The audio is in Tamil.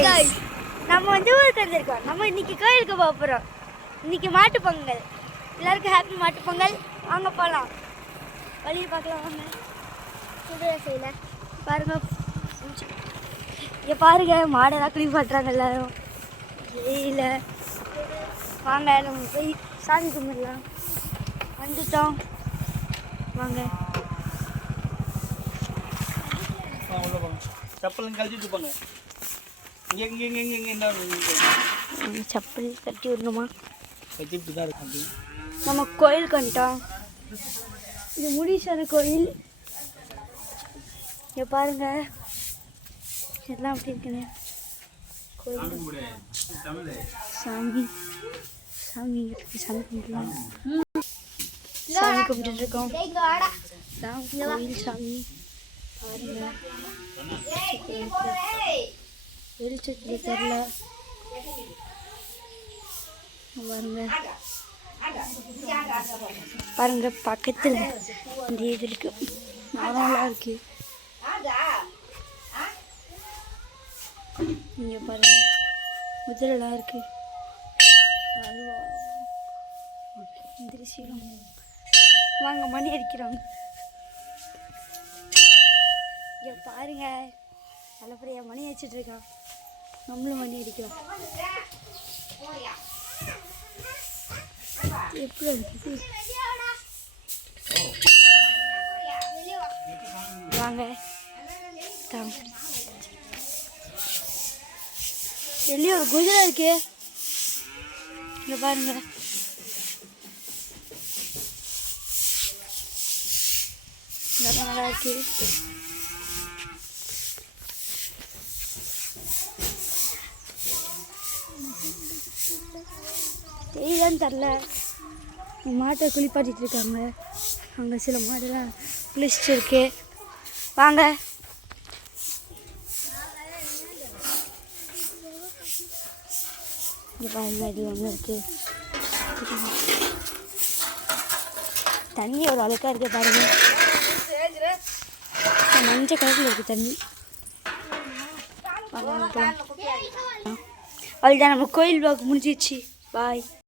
guys. நம்ம வந்து ஊருக்கு வந்திருக்கோம். நம்ம இன்னைக்கு கோயிலுக்கு போக போறோம். இன்னைக்கு மாட்டு பொங்கல். எல்லாருக்கும் ஹாப்பி மாட்டு பொங்கல். வாங்க போலாம். வழியை பார்க்கலாம் வாங்க. சுடுற செய்யல. பாருங்க. இங்க பாருங்க மாடெல்லாம் கிளீன் பண்றாங்க எல்லாரும். இல்ல. வாங்க நம்ம போய் சாமி கும்பிடலாம். வந்துட்டோம். வாங்க. செப்பல் கழட்டிட்டு போங்க. செப்பல் கட்டி விடணுமா? கட்டிட்டு தான் இருக்கு. நம்ம கோயிலுக்கு வந்துட்டோம். இது முனீஸ்வரர் கோயில். இங்கே பாருங்க எல்லாம் அப்படி இருக்குங்க. கோயில் சாமி சாமி இருக்கு. சாமி கும்பிடலாம். சாமி கும்பிட்டு இருக்கோம். கோயில் சாமி பாருங்க. வெளிச்சத்தில் தெரியல பாருங்க. பாருங்க பக்கத்தில் இந்த இது இருக்கு. மரம்லாம் இருக்கு. இங்க பாருங்க முதலெல்லாம் இருக்கு. வாங்க மணி அடிக்கிறாங்க. இங்க பாருங்க நல்லபடியா மணி அடிச்சிட்டு இருக்கான். நம்மளும் மணி அடிக்கிறோம். எப்படி இருக்குது வாங்க. வெளியே ஒரு குதிரை இருக்கு. இங்க பாருங்க. நல்லா இருக்கு. தெரியுதான்னு தெரில. மாட்டை குளிப்பாட்டிட்டு இருக்காங்க. அங்கே சில மாடெல்லாம் குளிச்சுட்டு இருக்கு. வாங்க. இங்கே பாருங்க இது ஒன்று இருக்கு. தண்ணி எவ்வளோ அழுக்காக இருக்கு பாருங்க. மஞ்சள் கலரில் இருக்கு தண்ணி. அவ்வளோதான் நம்ம கோயில் வாக்கு முடிஞ்சிச்சு. பாய்.